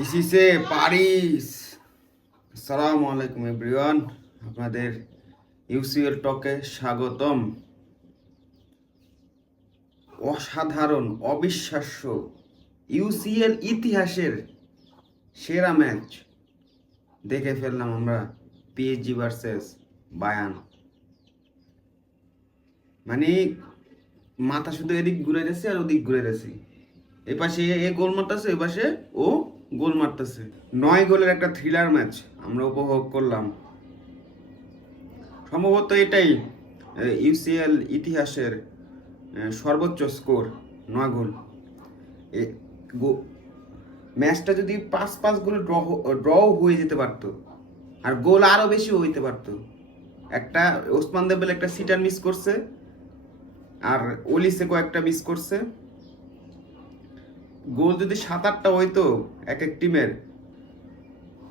ইসিসে Paris. আসসালামু আলাইকুম everyone, আপনাদের ইউসিএল টকে স্বাগতম। অসাধারণ, অবিশ্বাস্য ইউসিএল ইতিহাসের সেরা ম্যাচ দেখে ফেললাম আমরা, পিএসজি ভার্সেস বায়ার্ন। মানে মাথা শুধু এদিক ঘুরে গেছে আর ওদিক ঘুরে গেছে। এ পাশে এ গোল মারতেছে, এ পাশে ও গোল মারতেছে। 9 গোলের একটা থ্রিলার ম্যাচ আমরা উপভোগ করলাম। সম্ভবত এটাই ইউসিএল ইতিহাসের সর্বোচ্চ স্কোর, 9 গোল। ম্যাচটা যদি 5-5 গোলে ড্রও হয়ে যেতে পারতো, আর গোল আরও বেশি হইতে পারতো। একটা ওসমান দেবেল একটা সিটার মিস করছে, আর ওলিসে কয়েকটা মিস করছে। গোল যদি 7-8টা হইতো এক এক টিমের,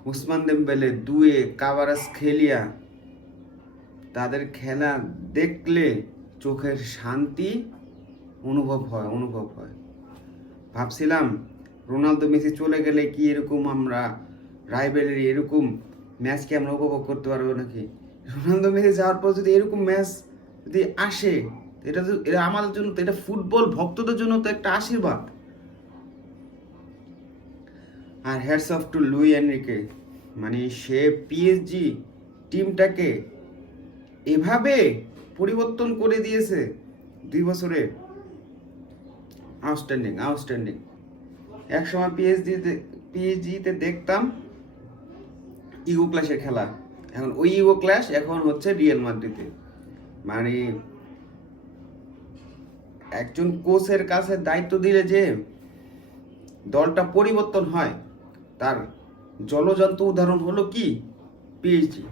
উসমান দেমবেলে, দুয়ে, কাভারাস, খেলিয়া, তাদের খেলা দেখলে চোখের শান্তি অনুভব হয়। ভাবছিলাম রোনালদো মেসি চলে গেলে কি এরকম আমরা রাইভেলারি, এরকম ম্যাচ কি আমরা উপভোগ করতে পারবো নাকি? রোনালদো মেসি যাওয়ার পর যদি এরকম ম্যাচ যদি আসে, এটা আমাদের জন্য তো, এটা ফুটবল ভক্তদের জন্য তো একটা আশীর্বাদ। আর hats off to Luis Enrique, মানে সে পিএসজি টিমটাকে এভাবে পরিবর্তন করে দিয়েছে 2 বছরে। আউটস্ট্যান্ডিং। এক সময় পিএসজিতে দেখতাম ইগো ক্লাসের খেলা, এখন ওই ইগো ক্লাস এখন হচ্ছে রিয়াল মাদ্রিদে। মানে একজন কোচের কাছে দায়িত্ব দিলে যে দলটা পরিবর্তন হয়, তার জলজান্ত উদাহরণ হলো কি পিএসজি।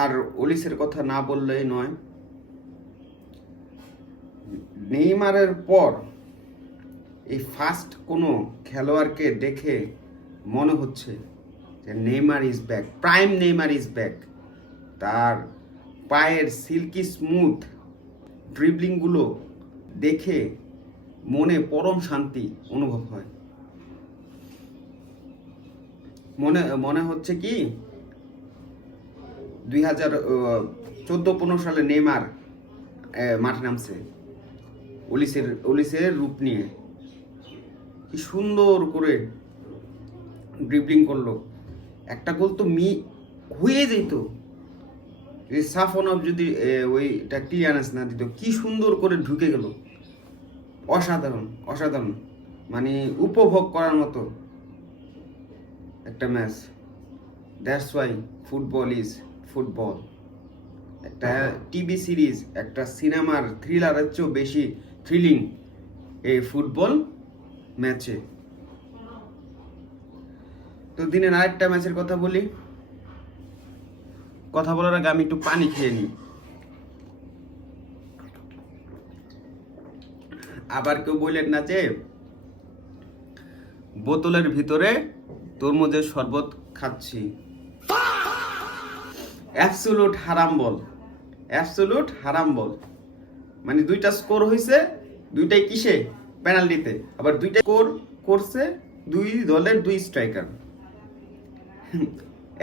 আর ওলিসের কথা না বললেই নয়। নেইমারের পর এই ফার্স্ট কোনো খেলোয়াড়কে দেখে মনে হচ্ছে যে Neymar is back, prime Neymar is back. তার পায়ের সিল্কি স্মুথ ড্রিবলিংগুলো দেখে মনে পরম শান্তি অনুভব হয়। মনে হচ্ছে কি 2014-15 সালে নেইমার মাঠে নামছে ওলিসের রূপ নিয়ে। কি সুন্দর করে ড্রিবলিং করলো, একটা গোল তো হয়ে যেত যদি সাফনভ যদি ওইটা ক্লিয়ারেন্স না দিত। কি সুন্দর করে ঢুকে গেল, অসাধারণ, মানে উপভোগ করার মতো একটা match. That's why football is football. একটা টিভি সিরিজ, একটা সিনেমার থ্রিলারের চেয়েও বেশি থ্রিলিং এই ফুটবল ম্যাচে। তো দিনের আরেকটা ম্যাচের কথা বলি। কথা বলার আগে আমি একটু পানি খেয়ে নিই। আবার কেউ বললেন না যে বোতলের ভিতরে তরমুজের শরবত খাচ্ছি। অ্যাবসোলুট হারাম বল। মানে 2টা স্কোর হয়েছে, 2টাই কিসে? পেনাল্টিতে। আবার 2টা স্কোর করছে 2 দলের 2 স্ট্রাইকার।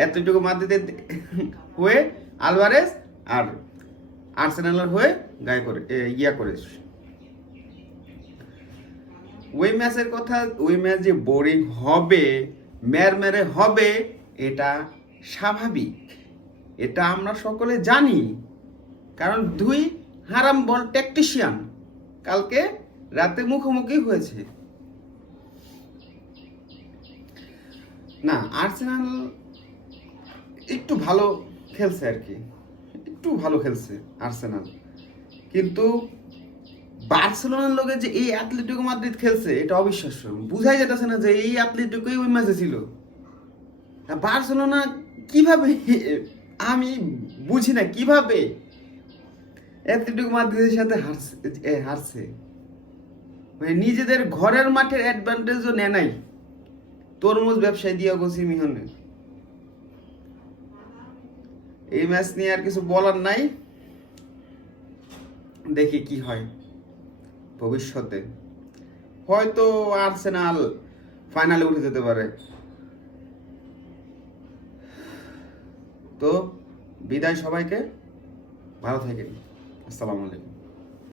এতটুকু মাদ্রিদের হয়ে আলভারেজ, আর আর্সেনালের হয়ে গায়ে করে করেছে। ওই ম্যাচের কথা, ওই ম্যাচ যে বোরিং হবে, মেরে হবে, এটা স্বাভাবিক, এটা আমরা সকলে জানি। কারণ 2 হারাম বল ট্যাকটিশিয়ান কালকে রাতে মুখোমুখি হয়েছে। না, আর্সেনাল একটু ভালো খেলছে আর কি, একটু ভালো খেলছে আর্সেনাল, কিন্তু বার্সেলোনার লগে যে এই অ্যাথলেটিকো মাদ্রিদ খেলছে এটা অবিশ্বাস্য। বুঝাই যেতেছে না যে এই অ্যাথলেটিকোই ওই ম্যাচে ছিল। বার্সেলোনা কিভাবে, আমি বুঝি না কিভাবে অ্যাথলেটিকো মাদ্রিদের সাথে হারছে। মানে নিজেদের ঘরের মাঠের অ্যাডভান্টেজও নেয় নাই তরমুজ ব্যবসায়ী দিয়াগো সিমিওনে। এই ম্যাচ নিয়ে আর কিছু বলার নাই, দেখি কি হয় ভবিষ্যতে। হয়তো আর্সেনাল ফাইনালে উঠে যেতে পারে। তো বিদায় সবাইকে, ভালো থাকেন, আসসালামু আলাইকুম।